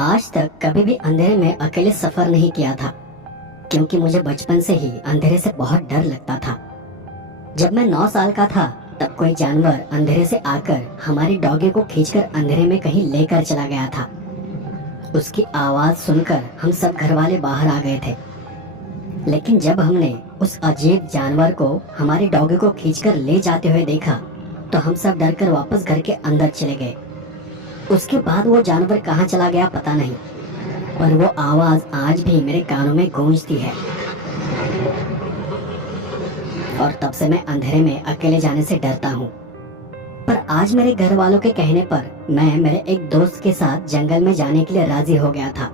आज तक कभी भी अंधेरे में अकेले सफर नहीं किया था, क्योंकि मुझे बचपन से ही अंधेरे से बहुत डर लगता था। जब मैं 9 साल का था, तब कोई जानवर अंधेरे से आकर हमारी डॉगी को खींचकर अंधेरे में कहीं लेकर चला गया था। उसकी आवाज सुनकर हम सब घरवाले बाहर आ गए थे, लेकिन जब हमने उस अजीब जानवर को हमारी डॉगी को खींचकर ले जाते हुए देखा, तो हम सब डरकर वापस घर के अंदर चले गए। उसके बाद वो जानवर कहाँ चला गया पता नहीं, पर वो आवाज आज भी मेरे कानों में गूंजती है। और तब से मैं अंधेरे में अकेले जाने से डरता हूँ। पर आज मेरे घर वालों के कहने पर मैं मेरे एक दोस्त के साथ जंगल में जाने के लिए राजी हो गया था।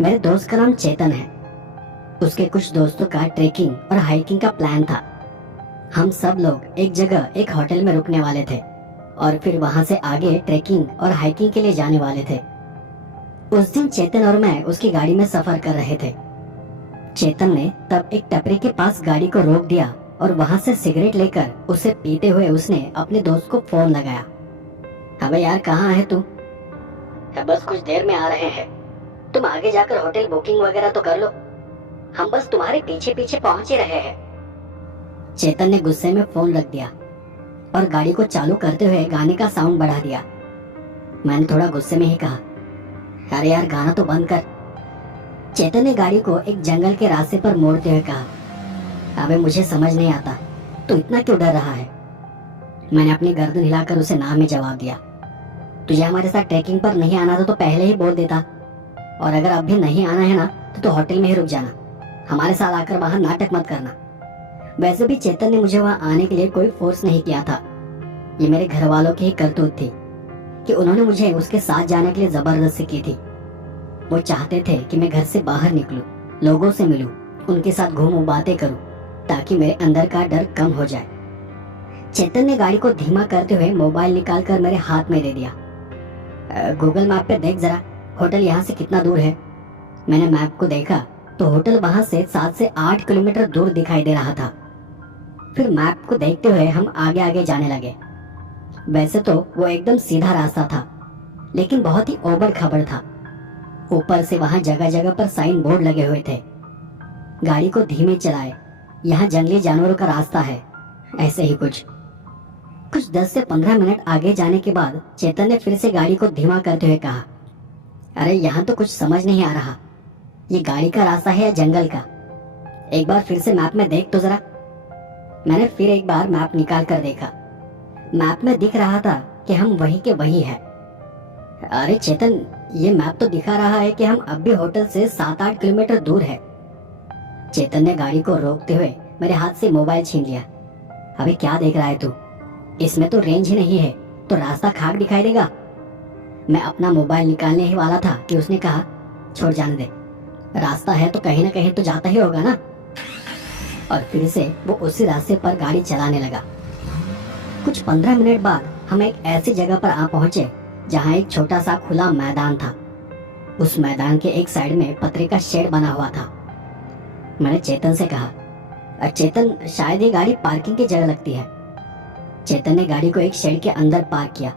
मेरे दोस्त का नाम चेतन है। उसके कुछ दोस्तों का ट्रेकिंग और हाइकिंग का प्लान था। हम सब लोग एक जगह एक होटल में रुकने वाले थे और फिर वहां से आगे ट्रेकिंग और हाइकिंग के लिए जाने वाले थे। उस दिन चेतन और मैं उसकी गाड़ी में सफर कर रहे थे। चेतन ने तब एक टपरी के पास गाड़ी को रोक दिया और वहां से सिगरेट लेकर उसे पीते हुए उसने अपने दोस्त को फोन लगाया। अबे यार, कहाँ है तू? बस कुछ देर में आ रहे हैं। तुम आगे जाकर होटल बुकिंग वगैरह तो कर लो, हम बस तुम्हारे पीछे पीछे पहुंच ही रहे हैं। चेतन ने गुस्से में फोन रख दिया और गाड़ी को चालू करते हुए गाने का साउंड बढ़ा दिया। मैंने थोड़ा गुस्से में ही कहा, अरे यार, गाना तो बंद कर। चेतन ने गाड़ी को एक जंगल के रास्ते पर मोड़ते हुए कहा, अबे मुझे समझ नहीं आता, तू इतना क्यों डर रहा है? मैंने अपनी गर्दन हिलाकर उसे ना में जवाब दिया, तुझे हमारे साथ ट्रैकिंग पर नहीं आना था तो पहले ही बोल देता, और अगर अब भी नहीं आना है ना तो होटल में ही रुक जाना, हमारे साथ आकर बाहर नाटक मत करना। वैसे भी चेतन ने मुझे वहां आने के लिए कोई फोर्स नहीं किया था। ये मेरे घर वालों की ही करतूत थी कि उन्होंने मुझे उसके साथ जाने के लिए जबरदस्ती की थी। वो चाहते थे कि मैं घर से बाहर निकलूं, लोगों से मिलूं, उनके साथ घूमूं, बातें करूं, ताकि मेरे अंदर का डर कम हो जाए। चेतन ने गाड़ी को धीमा करते हुए मोबाइल निकालकर मेरे हाथ में दे दिया। गूगल मैप पे देख जरा, होटल यहाँ से कितना दूर है। मैंने मैप को देखा तो होटल वहां से 7 से 8 किलोमीटर दूर दिखाई दे रहा था। फिर मैप को देखते हुए हम आगे आगे जाने लगे। वैसे तो वो एकदम सीधा रास्ता था, लेकिन बहुत ही ओबड़ खबड़ था। ऊपर से वहां जगह जगह पर साइन बोर्ड लगे हुए थे, गाड़ी को धीमे चलाए, यहाँ जंगली जानवरों का रास्ता है, ऐसे ही कुछ 10 से 15 मिनट आगे जाने के बाद चेतन ने फिर से गाड़ी को धीमा करते हुए कहा, अरे यहाँ तो कुछ समझ नहीं आ रहा, ये गाड़ी का रास्ता है या जंगल का? एक बार फिर से मैप में देख तो जरा। मैंने फिर एक बार मैप निकाल कर देखा। मैप में दिख रहा था कि हम वही के वही है। अरे चेतन, ये मैप तो दिखा रहा है कि हम अब भी होटल से 7-8 किलोमीटर दूर है। चेतन ने गाड़ी को रोकते हुए मेरे हाथ से मोबाइल छीन लिया। अबे क्या देख रहा है तू? इसमें तो रेंज ही नहीं है, तो रास्ता खाक दिखाई देगा। मैं अपना मोबाइल निकालने ही वाला था कि उसने कहा, छोड़ जाने दे, रास्ता है तो कहीं ना कहीं तो जाता ही होगा ना। और फिर से वो उसी रास्ते पर गाड़ी चलाने लगा। कुछ 15 मिनट बाद हम एक ऐसी जगह पर आ पहुंचे जहां एक छोटा सा खुला मैदान था। उस मैदान के एक साइड में पतरे का शेड बना हुआ था। मैंने चेतन से कहा, चेतन, शायद ये गाड़ी पार्किंग की जगह लगती है। चेतन ने गाड़ी को एक शेड के अंदर पार्क किया।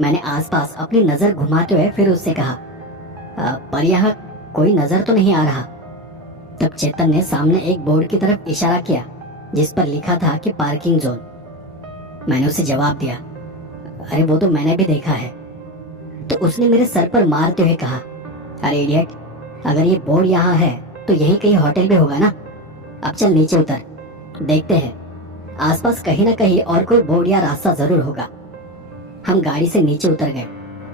मैंने आसपास अपनी नजर घुमाते हुए फिर उससे कहा, पर यहाँ कोई नजर तो नहीं आ रहा। तब चेतन ने सामने एक बोर्ड की तरफ इशारा किया जिस पर लिखा था कि पार्किंग जोन। मैंने उसे जवाब दिया, अरे वो तो मैंने भी देखा है। तो उसने मेरे सर पर मारते हुए कहा, अरे इडियट, अगर ये बोर्ड यहाँ है तो यही कहीं होटल भी होगा ना। अब चल नीचे उतर, देखते हैं, आसपास कहीं ना कहीं और कोई बोर्ड या रास्ता जरूर होगा। हम गाड़ी से नीचे उतर गए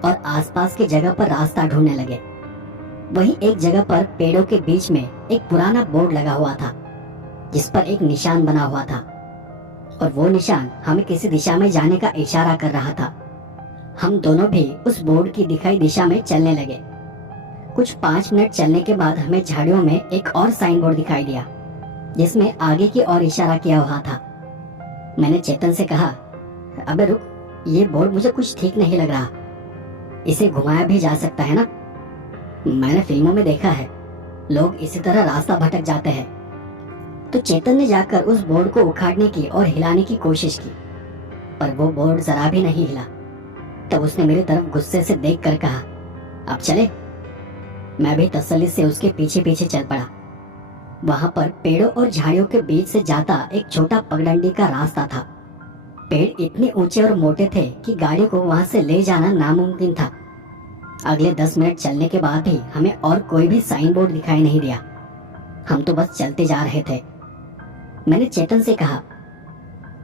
और आसपास की जगह पर रास्ता ढूंढने लगे। वहीं एक जगह पर पेड़ों के बीच में एक पुराना बोर्ड लगा हुआ था जिस पर एक निशान बना हुआ था, और वो निशान हमें किसी दिशा में जाने का इशारा कर रहा था। हम दोनों भी उस बोर्ड की दिखाई दिशा में चलने लगे। कुछ 5 मिनट चलने के बाद हमें झाड़ियों में एक और साइन बोर्ड दिखाई दिया जिसमें आगे की ओर इशारा किया हुआ था। मैंने चेतन से कहा, अबे रुक, ये बोर्ड मुझे कुछ ठीक नहीं लग रहा, इसे घुमाया भी जा सकता है ना। मैंने फिल्मों में देखा है, लोग इसी तरह रास्ता भटक जाते हैं। तो चेतन ने जाकर उस बोर्ड को उखाड़ने की और हिलाने की कोशिश की, पर वो बोर्ड जरा भी नहीं हिला। तब उसने मेरी तरफ गुस्से से देखकर कहा, अब चले। मैं भी तसल्ली से उसके पीछे पीछे चल पड़ा। वहां पर पेड़ों और झाड़ियों के बीच से जाता एक छोटा पगडंडी का रास्ता था। पेड़ इतने ऊंचे और मोटे थे कि गाड़ी को वहां से ले जाना नामुमकिन था। अगले 10 मिनट चलने के बाद भी हमें और कोई भी साइन बोर्ड दिखाई नहीं दिया। हम तो बस चलते जा रहे थे। मैंने चेतन से कहा,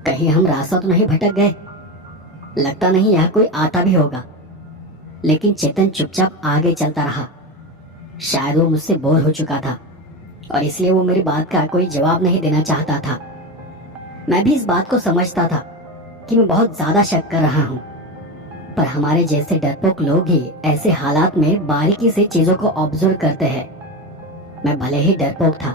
कहीं हम रास्ता तो नहीं भटक गए? लगता नहीं यहाँ कोई आता भी होगा। लेकिन चेतन चुपचाप आगे चलता रहा। शायद वो मुझसे बोर हो चुका था और इसलिए वो मेरी बात का कोई जवाब नहीं देना चाहता था। मैं भी इस बात को समझता था कि मैं बहुत ज्यादा शक कर रहा हूँ, पर हमारे जैसे डरपोक लोग ही ऐसे हालात में बारीकी से चीजों को ऑब्जर्व करते हैं। मैं भले ही डरपोक था,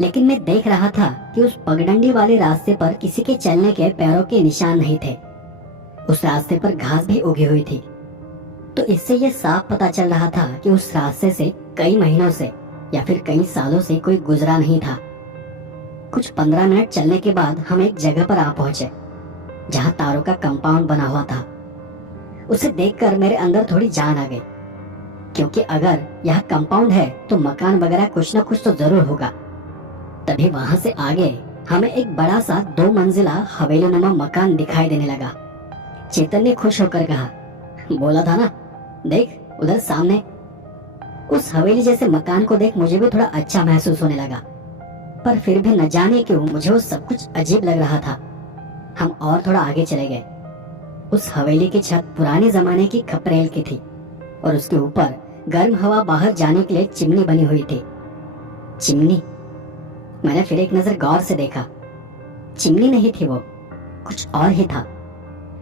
लेकिन मैं देख रहा था कि उस पगडंडी वाले रास्ते पर किसी के चलने के पैरों के निशान नहीं थे। उस रास्ते पर घास भी उगी हुई थी, तो इससे यह साफ पता चल रहा था कि उस रास्ते से कई महीनों से या फिर कई सालों से कोई गुजरा नहीं था। कुछ 15 मिनट चलने के बाद हम एक जगह पर आ पहुंचे जहां तारों का कंपाउंड बना हुआ था। उसे देखकर मेरे अंदर थोड़ी जान आ गई, क्योंकि अगर यह कंपाउंड है तो मकान वगैरह कुछ न कुछ तो जरूर होगा। तभी वहां से आगे हमें एक बड़ा सा 2 मंजिला हवेली नुमा मकान दिखाई देने लगा। चेतन ने खुश होकर कहा, बोला था ना, देख उधर सामने। उस हवेली जैसे मकान को देख मुझे भी थोड़ा अच्छा महसूस होने लगा, पर फिर भी न जाने क्यों मुझे वो सब कुछ अजीब लग रहा था। हम और थोड़ा आगे चले गए। उस हवेली की छत पुराने जमाने की खपरेल की थी और उसके ऊपर गर्म हवा बाहर जाने के लिए चिमनी बनी हुई थी। चिमनी? मैंने फिर एक नजर गौर से देखा। चिमनी नहीं थी, वो कुछ और ही था।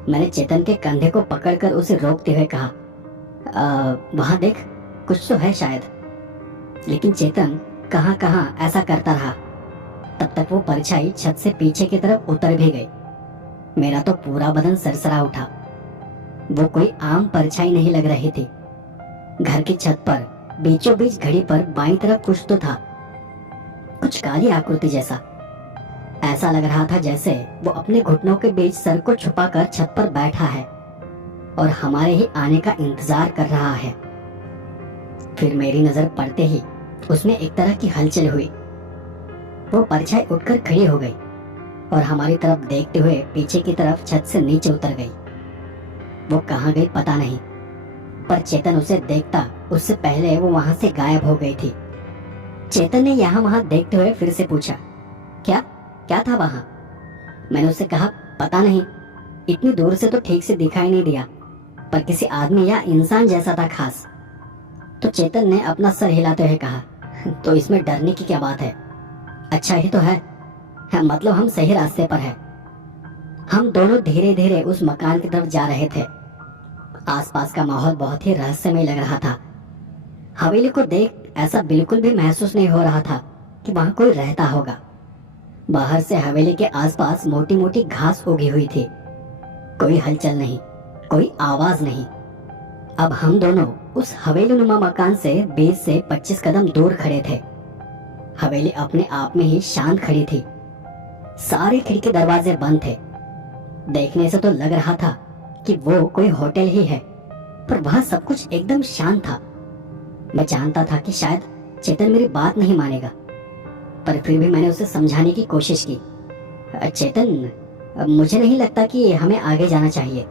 मैंने चेतन के कंधे को पकड़कर उसे रोकते हुए कहा, वहां देख, कुछ तो है शायद। लेकिन चेतन कहां कहां ऐसा करता रहा। तब तक वो परछाई छत से पीछे की तरफ उतर भी गई। मेरा तो पूरा बदन सरसरा उठा। वो कोई आम परछाई नहीं लग रही थी। घर की छत पर बीचों बीच घड़ी पर बाईं तरफ कुछ तो था, कुछ काली आकृति जैसा। ऐसा लग रहा था जैसे वो अपने घुटनों के बीच सर को छुपाकर छत पर बैठा है और हमारे ही आने का इंतजार कर रहा है। फिर मेरी नजर पड़ते ही उसमें एक तरह की हलचल हुई। वो परछाई उठकर खड़ी हो गई और हमारी तरफ देखते हुए पीछे की तरफ छत से नीचे उतर गई। वो कहाँ गई पता नहीं, पर चेतन उसे देखता उससे पहले वो वहां से गायब हो गई थी। चेतन ने यहाँ वहां देखते हुए फिर से पूछा, क्या क्या था वहां? मैंने उससे कहा, पता नहीं, इतनी दूर से तो ठीक से दिखाई नहीं दिया, पर किसी आदमी या इंसान जैसा था खास। तो चेतन ने अपना सर हिलाते हुए कहा, तो इसमें डरने की क्या बात है? अच्छा ही तो है, मतलब हम सही रास्ते पर हैं। हम दोनों धीरे धीरे उस मकान की तरफ जा रहे थे। आसपास का माहौल बहुत ही रहस्यमय लग रहा था। हवेली को देख ऐसा बिल्कुल भी महसूस नहीं हो रहा था कि वहां कोई रहता होगा। बाहर से हवेली के आसपास मोटी मोटी घास उगी हुई थी। कोई हलचल नहीं, कोई आवाज नहीं। अब हम दोनों उस हवेली नुमा मकान से 20 से 25 कदम दूर खड़े थे। हवेली अपने आप में ही शांत खड़ी थी। सारे खिड़की दरवाजे बंद थे। देखने से तो लग रहा था कि वो कोई होटल ही है, पर वहां सब कुछ एकदम शांत था। मैं जानता था कि शायद चेतन मेरी बात नहीं मानेगा, पर फिर भी मैंने उसे समझाने की कोशिश की। चेतन, मुझे नहीं लगता कि हमें आगे जाना चाहिए।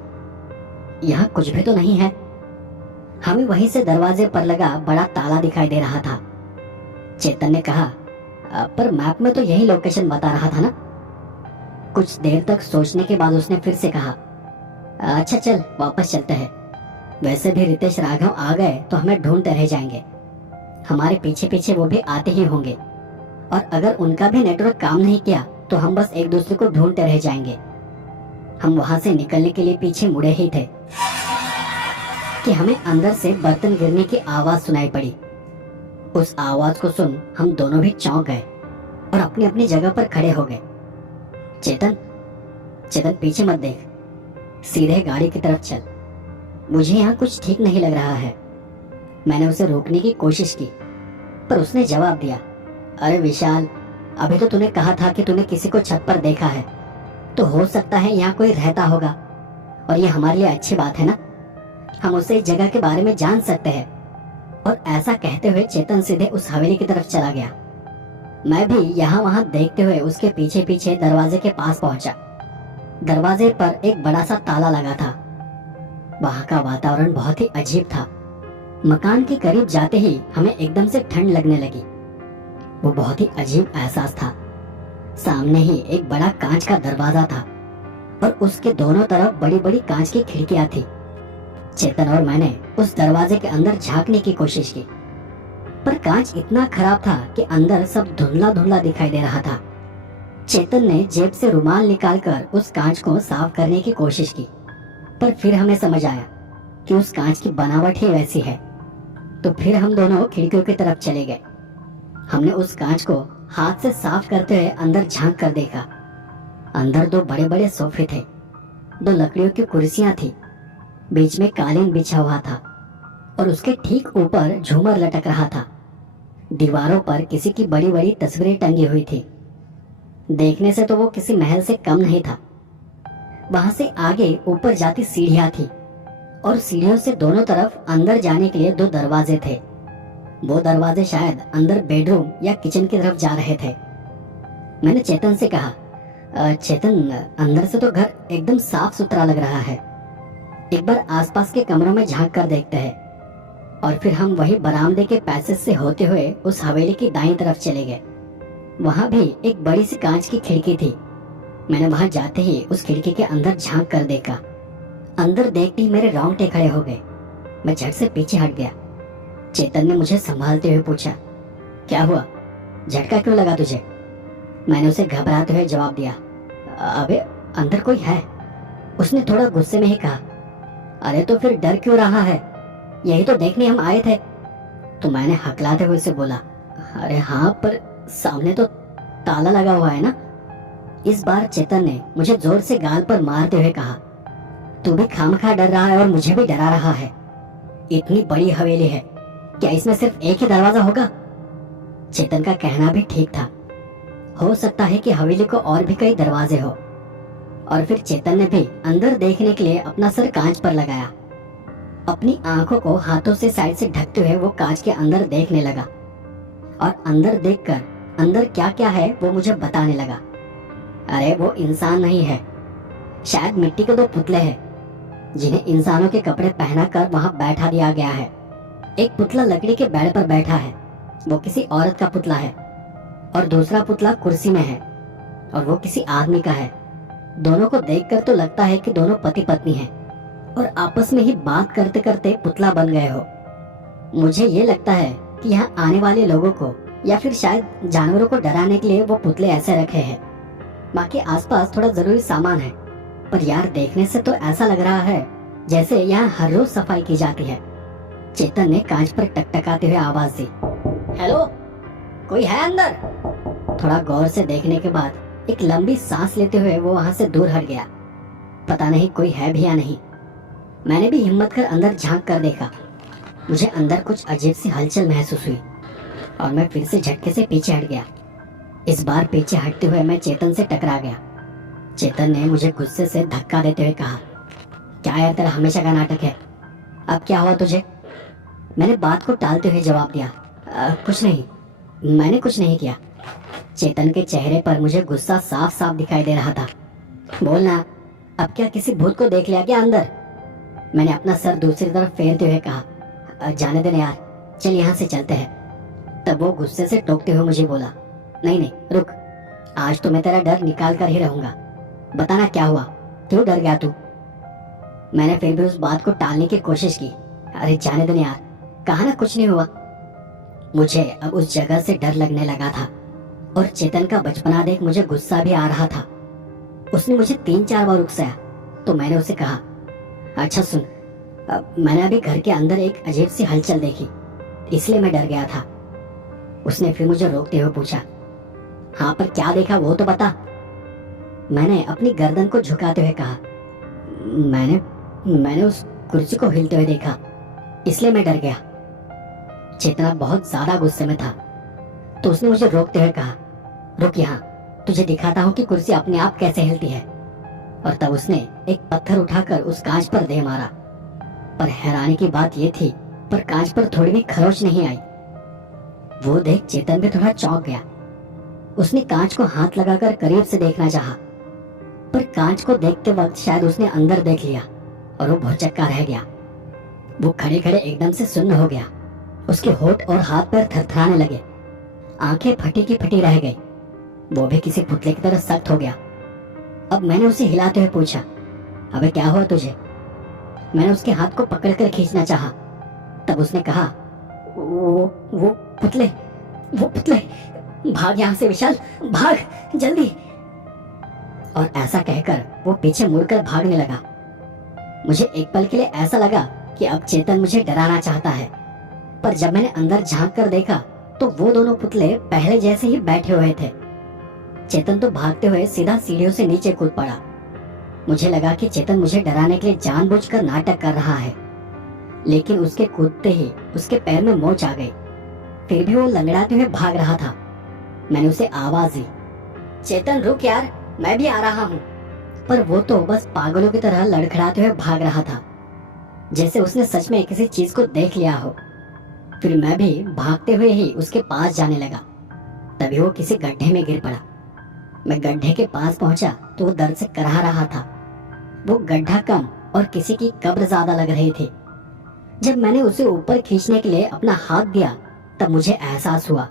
यहाँ कुछ भी तो नहीं है। हमें वहीं से दरवाजे पर लगा बड़ा ताला दिखाई दे रहा था। चेतन ने कहा, पर मैप में तो यही लोकेशन बता रहा था ना। कुछ देर तक सोचने के बाद उसने फिर से कहा, अच्छा चल वापस चलते हैं। वैसे भी रितेश राघव आ गए तो हमें ढूंढते रह जाएंगे। हमारे पीछे पीछे वो भी आते ही होंगे, और अगर उनका भी नेटवर्क काम नहीं किया तो हम बस एक दूसरे को ढूंढते रह जाएंगे। हम वहां से निकलने के लिए पीछे मुड़े ही थे कि हमें अंदर से बर्तन गिरने की आवाज सुनाई पड़ी। उस आवाज को सुन हम दोनों भी चौंक गए और अपनी अपनी जगह पर खड़े हो गए। चेतन, चेतन पीछे मत देख, सीधे गाड़ी की तरफ चल। मुझे यहाँ कुछ ठीक नहीं लग रहा है। मैंने उसे रोकने की कोशिश की, पर उसने जवाब दिया, अरे विशाल, अभी तो तूने कहा था कि तूने किसी को छत पर देखा है, तो हो सकता है यहाँ कोई रहता होगा, और ये हमारे लिए अच्छी बात है ना। हम उससे इस जगह के बारे में जान सकते हैं। और ऐसा कहते हुए चेतन सीधे उस हवेली की तरफ चला गया। मैं भी यहाँ वहां देखते हुए उसके पीछे पीछे दरवाजे के पास पहुंचा। दरवाजे पर एक बड़ा सा ताला लगा था। वहां का वातावरण बहुत ही अजीब था। मकान के करीब जाते ही हमें एकदम से ठंड लगने लगी। वो बहुत ही अजीब एहसास था। सामने ही एक बड़ा कांच का दरवाजा था और उसके दोनों तरफ बड़ी बड़ी कांच की खिड़कियां थी। चेतन और मैंने उस दरवाजे के अंदर झांकने की कोशिश की, पर कांच इतना खराब था कि अंदर सब धुंधला धुंधला दिखाई दे रहा था। चेतन ने जेब से रुमाल निकालकर उस कांच को साफ करने की कोशिश की, पर फिर हमें समझ आया कि उस कांच की बनावट ही वैसी है। तो फिर हम दोनों खिड़कियों की तरफ चले गए। हमने उस कांच को हाथ से साफ करते हुए अंदर झांक कर देखा। अंदर दो बड़े बड़े सोफे थे, दो लकड़ियों की कुर्सियां थी, बीच में कालीन बिछा हुआ था और उसके ठीक ऊपर झूमर लटक रहा था। दीवारों पर किसी की बड़ी बड़ी तस्वीरें टंगी हुई थी। देखने से तो वो किसी महल से कम नहीं था। वहां से आगे ऊपर जाती सीढ़ियां थी और सीढ़ियों से दोनों तरफ अंदर जाने के लिए दो दरवाजे थे। वो दरवाजे शायद अंदर बेडरूम या किचन की तरफ जा रहे थे। मैंने चेतन से कहा, चेतन, अंदर से तो घर एकदम साफ सुथरा लग रहा है। एक बार आसपास के कमरों में झांक कर देखते हैं। और फिर हम वही बरामदे के पैसेज से होते हुए उस हवेली की दाईं तरफ चले गए। वहां भी एक बड़ी सी कांच की खिड़की थी। मैंने वहां जाते ही उस खिड़की के अंदर झांक कर देखा। अंदर देखते ही मेरे रोंगटे खड़े हो गए। मैं झट से पीछे हट गया। चेतन ने मुझे संभालते हुए पूछा, क्या हुआ, झटका क्यों लगा तुझे? मैंने उसे घबराते हुए जवाब दिया, अबे अंदर कोई है। उसने थोड़ा गुस्से में ही कहा, अरे तो फिर डर क्यों रहा है, यही तो देखने हम आए थे। तो मैंने हकलाते हुए उसे बोला, अरे हाँ, पर सामने तो ताला लगा हुआ है ना। इस बार चेतन ने मुझे जोर से गाल पर मारते हुए कहा, तू भी खामखा डर रहा है और मुझे भी डरा रहा है। इतनी बड़ी हवेली है, क्या इसमें सिर्फ एक ही दरवाजा होगा? चेतन का कहना भी ठीक था। हो सकता है कि हवेली को और भी कई दरवाजे हो। और फिर चेतन ने भी अंदर देखने के लिए अपना सर कांच पर लगाया। अपनी आंखों को हाथों से साइड से ढकते हुए वो कांच के अंदर देखने लगा और अंदर देखकर अंदर क्या क्या है वो मुझे बताने लगा। अरे वो इंसान नहीं है, शायद मिट्टी के दो पुतले हैं जिन्हें इंसानों के कपड़े पहनाकर वहां बैठा दिया गया है। एक पुतला लकड़ी के बेड पर बैठा है, वो किसी औरत का पुतला है, और दूसरा पुतला कुर्सी में है और वो किसी आदमी का है। दोनों को देखकर तो लगता है कि दोनों पति पत्नी हैं और आपस में ही बात करते करते पुतला बन गए हो। मुझे ये लगता है कि यहाँ आने वाले लोगों को या फिर शायद जानवरों को डराने के लिए वो पुतले ऐसे रखे हैं। बाकी आसपास थोड़ा जरूरी सामान है, पर यार देखने से तो ऐसा लग रहा है जैसे यहाँ हर रोज सफाई की जाती है। चेतन ने कांच पर टकटकाते हुए आवाज दी, हेलो, कोई है अंदर? थोड़ा गौर से देखने के बाद एक लंबी सांस लेते हुए वो वहां से दूर हट गया। पता नहीं कोई है भी या नहीं। मैंने भी हिम्मत कर अंदर झांक कर देखा। मुझे अंदर कुछ अजीब सी हलचल महसूस हुई और मैं फिर से झटके से पीछे हट गया। इस बार पीछे हटते हुए मैं चेतन से टकरा गया। चेतन ने मुझे गुस्से से धक्का देते हुए कहा, क्या यार तेरा हमेशा का नाटक है, अब क्या हुआ तुझे? मैंने बात को टालते हुए जवाब दिया, कुछ नहीं, मैंने कुछ नहीं किया। चेतन के चेहरे पर मुझे गुस्सा साफ साफ दिखाई दे रहा था। बोलना, अब क्या किसी भूत को देख लिया क्या अंदर? मैंने अपना सर दूसरी तरफ फेरते हुए कहा, जाने देना यार, चल यहाँ से चलते हैं। तब वो गुस्से से टोकते हुए मुझे बोला, नहीं नहीं रुक, आज तो मैं तेरा डर निकाल कर ही रहूंगा। बताना क्या हुआ, क्यों डर गया तू? मैंने फिर भी उस बात को टालने की कोशिश की। अरे जाने देना यार, कहा ना कुछ नहीं हुआ। मुझे अब उस जगह से डर लगने लगा था और चेतन का बचपना देख मुझे गुस्सा भी आ रहा था। उसने मुझे 3-4 बार उकसाया तो मैंने उसे कहा, अच्छा सुन, मैंने अभी घर के अंदर एक अजीब सी हलचल देखी, इसलिए मैं डर गया था। उसने फिर मुझे रोकते हुए पूछा, हाँ पर क्या देखा वो तो बता। मैंने अपनी गर्दन को झुकाते हुए कहा, मैंने उस कुर्सी को हिलते हुए देखा, इसलिए मैं डर गया। चेतना बहुत ज्यादा गुस्से में था तो उसने मुझे रोकते हुए कहा, रुक यहाँ, तुझे दिखाता हूँ कि कुर्सी अपने आप कैसे हिलती है। और तब उसने एक पत्थर उठाकर उस कांच पर दे मारा। पर हैरानी की बात यह थी, पर कांच पर थोड़ी भी खरोच नहीं आई। वो देख चेतन भी थोड़ा चौंक गया। उसने कांच को हाथ लगाकर करीब से देखना चाहा, पर कांच को देखते वक्त शायद उसने अंदर देख लिया और वो भौचक्का रह गया। वो खड़े खड़े एकदम से सुन्न हो गया। उसके होठ और हाथ पैर थरथराने लगे, आंखें फटी की फटी रह गई। वो भी किसी पुतले की तरह सख्त हो गया। अब मैंने उसे हिलाते हुए पूछा, अबे क्या हुआ तुझे? मैंने उसके हाथ को पकड़कर खींचना चाहा, तब उसने कहा, वो पुतले, वो पुतले, भाग यहाँ से विशाल, भाग जल्दी। और ऐसा कहकर वो पीछे मुड़कर भागने लगा। मुझे एक पल के लिए ऐसा लगा कि अब चेतन मुझे डराना चाहता है, पर जब मैंने अंदर झांक कर देखा तो वो दोनों पुतले पहले जैसे ही बैठे हुए थे। चेतन तो भागते हुए सीधा सीढ़ियों से नीचे कूद पड़ा। मुझे लगा कि चेतन मुझे डराने के लिए जानबूझकर नाटक कर रहा है, लेकिन उसके कूदते ही उसके पैर में मोच आ गई। फिर भी वो लंगड़ाते हुए भाग रहा था। मैंने उसे आवाज दी, चेतन रुक यार, मैं भी आ रहा हूँ। पर वो तो बस पागलों की तरह लड़खड़ाते हुए भाग रहा था, जैसे उसने सच में किसी चीज को देख लिया हो। फिर मैं भी भागते हुए ही उसके पास जाने लगा। तभी वो किसी गड्ढे में गिर पड़ा। मैं गड्ढे के पास पहुंचा तो वो दर्द से कराह रहा था। वो गड्ढा कम और किसी की कब्र ज्यादा लग रही थी। जब मैंने उसे ऊपर खींचने के लिए अपना हाथ दिया तब मुझे एहसास हुआ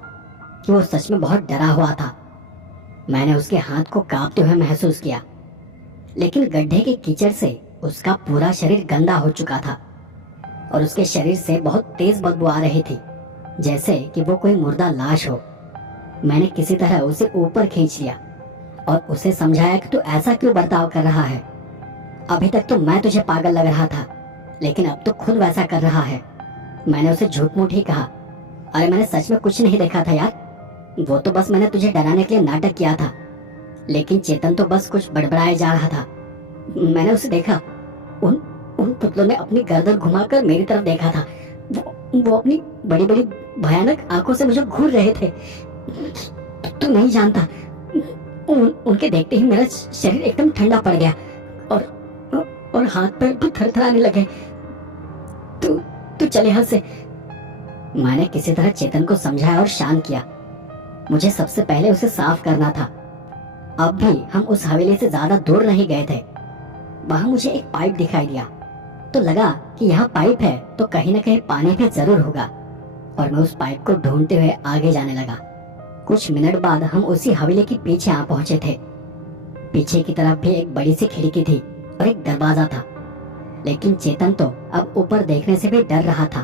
कि वो सच में बहुत डरा हुआ था। मैंने उसके हाथ को कांपते हुए महसूस किया, लेकिन गड्ढे के कीचड़ से उसका पूरा शरीर गंदा हो चुका था और उसके शरीर से बहुत तेज बदबू आ रही थी, जैसे कि वो कोई मुर्दा लाश हो। मैंने किसी तरह उसे ऊपर खींच लिया और उसे समझाया कि तू ऐसा क्यों बर्ताव कर रहा है। अभी तक तो मैं तुझे पागल लग रहा था, लेकिन अब तो खुद वैसा कर रहा है। मैंने उसे झूठ मूठ ही कहा, अरे मैंने सच में कुछ नहीं देखा था यार, वो तो बस मैंने तुझे डराने के लिए नाटक किया था। लेकिन चेतन तो बस कुछ बड़बड़ाए जा रहा था। मैंने उसे देखा, उन पुतलों ने अपनी गर्दन घुमाकर मेरी तरफ देखा था। वो अपनी बड़ी बड़ी भयानक आंखों से मुझे घूर रहे थे। तू नहीं जानता, उनके देखते ही मेरा शरीर एकदम ठंडा पड़ गया और हाथ पैर भी थरथराने लगे। तू चल यहाँ से। मैंने किसी तरह चेतन को समझाया और शांत किया। मुझे सबसे पहले उसे साफ करना था। अब भी हम उस हवेली से ज्यादा दूर नहीं गए थे। वहां मुझे एक पाइप दिखाई दिया तो लगा कि यहाँ पाइप है तो कहीं न कहीं पानी भी जरूर होगा, और मैं उस पाइप को ढूंढते हुए आगे जाने लगा। कुछ मिनट बाद हम उसी हवेली के पीछे आ पहुंचे थे। पीछे की तरफ भी एक बड़ी सी खिड़की थी और एक दरवाजा था, लेकिन चेतन तो अब ऊपर देखने से भी डर रहा था।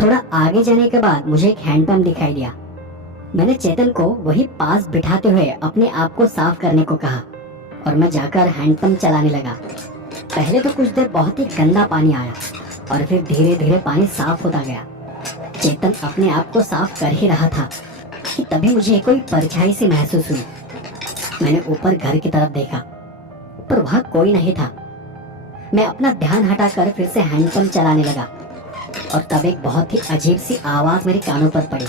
थोड़ा आगे जाने के बाद मुझे एक हैंडपंप दिखाई दिया। मैंने चेतन को वही पास बिठाते हुए अपने आप को साफ करने को कहा और मैं जाकर हैंडपंप चलाने लगा। पहले तो कुछ देर बहुत ही गंदा पानी आया और फिर धीरे धीरे पानी साफ होता गया। चेतन अपने आप को साफ कर ही रहा था कि तभी मुझे कोई परछाई सी महसूस हुई। मैंने ऊपर घर की तरफ देखा, पर वहां कोई नहीं था। मैं अपना ध्यान हटाकर फिर से हैंडपंप चलाने लगा और तब एक बहुत ही अजीब सी आवाज मेरे कानों पर पड़ी।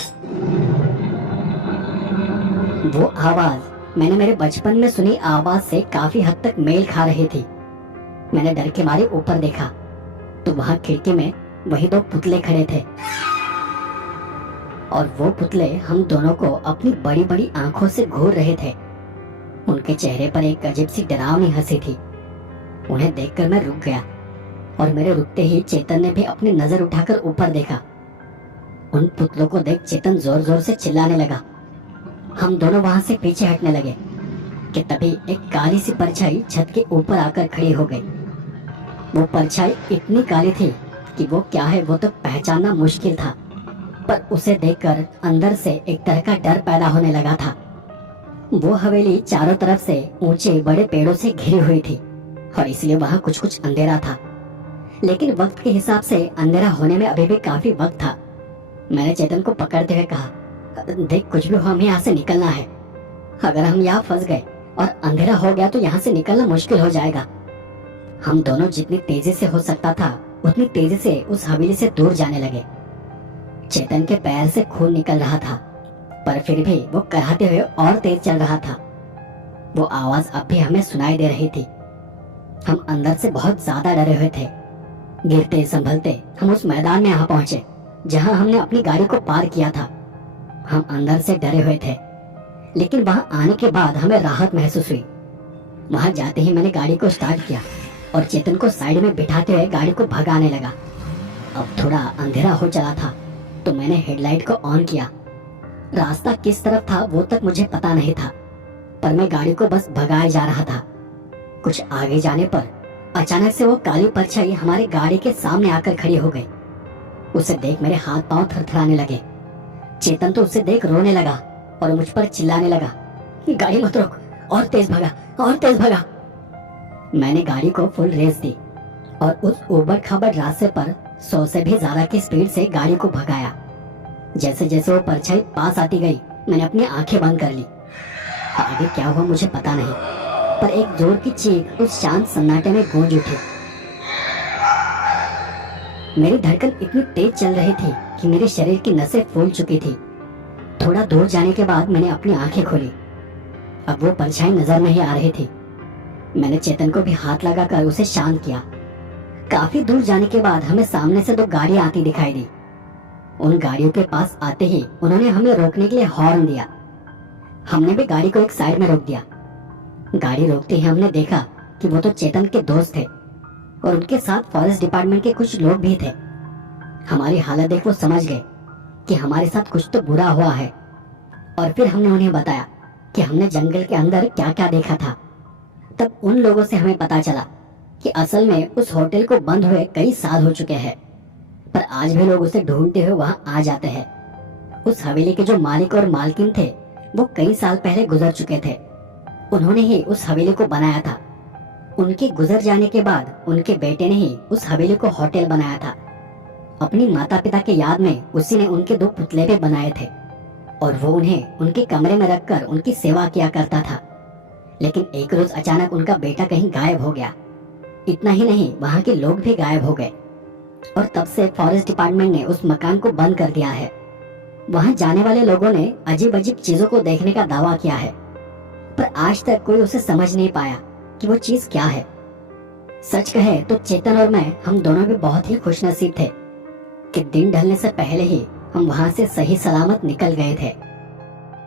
वो आवाज मैंने मेरे बचपन में सुनी आवाज से काफी हद तक मेल खा रही थी। मैंने डर के मारे ऊपर देखा तो वहां खिड़की में वही दो पुतले खड़े थे और वो पुतले हम दोनों को अपनी बड़ी बड़ी आंखों से घूर रहे थे। उनके चेहरे पर एक अजीब सी डरावनी हंसी थी। उन्हें देखकर मैं रुक गया और मेरे रुकते ही चेतन ने भी अपनी नजर उठाकर ऊपर देखा। उन पुतलों को देख चेतन जोर जोर से चिल्लाने लगा। हम दोनों वहां से पीछे हटने लगे कि तभी एक काली सी परछाई छत के ऊपर आकर खड़ी हो गई। वो परछाई इतनी काली थी कि वो क्या है वो तो पहचानना मुश्किल था, पर उसे देखकर अंदर से एक तरह का डर पैदा होने लगा था। वो हवेली चारों तरफ से ऊंचे बड़े पेड़ों से घिरी हुई थी और इसलिए वहां कुछ कुछ अंधेरा था, लेकिन वक्त के हिसाब से अंधेरा होने में अभी भी काफी वक्त था। मैंने चेतन को पकड़ते हुए कहा, देख कुछ भी हो हमें यहाँ से निकलना है। अगर हम यहाँ फंस गए और अंधेरा हो गया तो यहाँ से निकलना मुश्किल हो जाएगा। हम दोनों जितनी तेजी से हो सकता था उतनी तेजी से उस हवेली से दूर जाने लगे। चेतन के पैर से खून निकल रहा था, पर फिर भी वो कराहते हुए और तेज चल रहा था। वो आवाज अब भी हमें सुनाई दे रही थी। हम अंदर से बहुत ज्यादा डरे हुए थे। गिरते संभलते हम उस मैदान में आ पहुंचे जहां हमने अपनी गाड़ी को पार किया था। हम अंदर से डरे हुए थे, लेकिन वहां आने के बाद हमें राहत महसूस हुई। वहां जाते ही मैंने गाड़ी को स्टार्ट किया और चेतन को साइड में बिठाते हुए गाड़ी को भगाने लगा। अब थोड़ा अंधेरा हो चला था तो मैंने हेडलाइट को ऑन किया। रास्ता किस तरफ था वो तक मुझे पता नहीं था, पर मैं गाड़ी को बस भगाए जा रहा था। कुछ आगे जाने पर अचानक से वो काली परछाई हमारी गाड़ी के सामने आकर खड़ी हो गई। उसे देख मेरे हाथ पांव थरथराने लगे। चेतन तो उसे देख रोने लगा और मुझ पर चिल्लाने लगा, गाड़ी मत रोक, और तेज भगा, और तेज भगा। मैंने गाड़ी को फुल रेस दी और उस ऊबड़ खाबड़ रास्ते पर 100 से भी ज्यादा की स्पीड से गाड़ी को भगाया। जैसे जैसे वो परछाई पास आती गई मैंने अपनी आंखें बंद कर ली। आगे क्या हुआ मुझे पता नहीं, पर एक जोर की चीख उस शांत सन्नाटे में गूंज उठी। मेरी धड़कन इतनी तेज चल रही थी कि मेरे शरीर की नसें फूल चुकी थी। थोड़ा दूर जाने के बाद मैंने अपनी आंखें खोली। अब वो परछाई नजर नहीं आ रही थी। मैंने चेतन को भी हाथ लगाकर उसे शांत किया। काफी दूर जाने के बाद हमें सामने से 2 गाड़ियां आती दिखाई दी। उन गाड़ियों के पास आते ही उन्होंने हमें रोकने के लिए हॉर्न दिया। हमने भी गाड़ी को एक साइड में रोक दिया। गाड़ी रोकते ही हमने देखा कि वो तो चेतन के दोस्त थे और उनके साथ फॉरेस्ट डिपार्टमेंट के कुछ लोग भी थे। हमारी हालत देख वो समझ गए कि हमारे साथ कुछ तो बुरा हुआ है, और फिर हमने उन्हें बताया कि हमने जंगल के अंदर क्या क्या देखा था। तब उन लोगों से हमें पता चला कि असल में उस होटल को बंद हुए कई साल हो चुके हैं, पर आज भी लोग उसे ढूंढते हुए वहां आ जाते हैं। उस हवेली के जो मालिक और मालकिन थे वो कई साल पहले गुजर चुके थे। उन्होंने ही उस हवेली को बनाया था। उनके गुजर जाने के बाद उनके बेटे ने ही उस हवेली को होटल बनाया था। अपनी माता पिता के याद में उसी ने उनके 2 पुतले भी बनाए थे और वो उन्हें उनके कमरे में रखकर उनकी सेवा किया करता था। लेकिन एक रोज अचानक उनका बेटा कहीं गायब हो गया। इतना ही नहीं, वहां के लोग भी गायब हो गए और तब से फॉरेस्ट डिपार्टमेंट ने उस मकान को बंद कर दिया है। वहां जाने वाले लोगों ने अजीब अजीब चीजों को देखने का दावा किया है, पर आज तक कोई उसे समझ नहीं पाया कि वो चीज क्या है। सच कहे तो चेतन और मैं, हम दोनों भी बहुत ही खुशनसीब थे कि दिन ढलने से पहले ही हम वहां से सही सलामत निकल गए थे।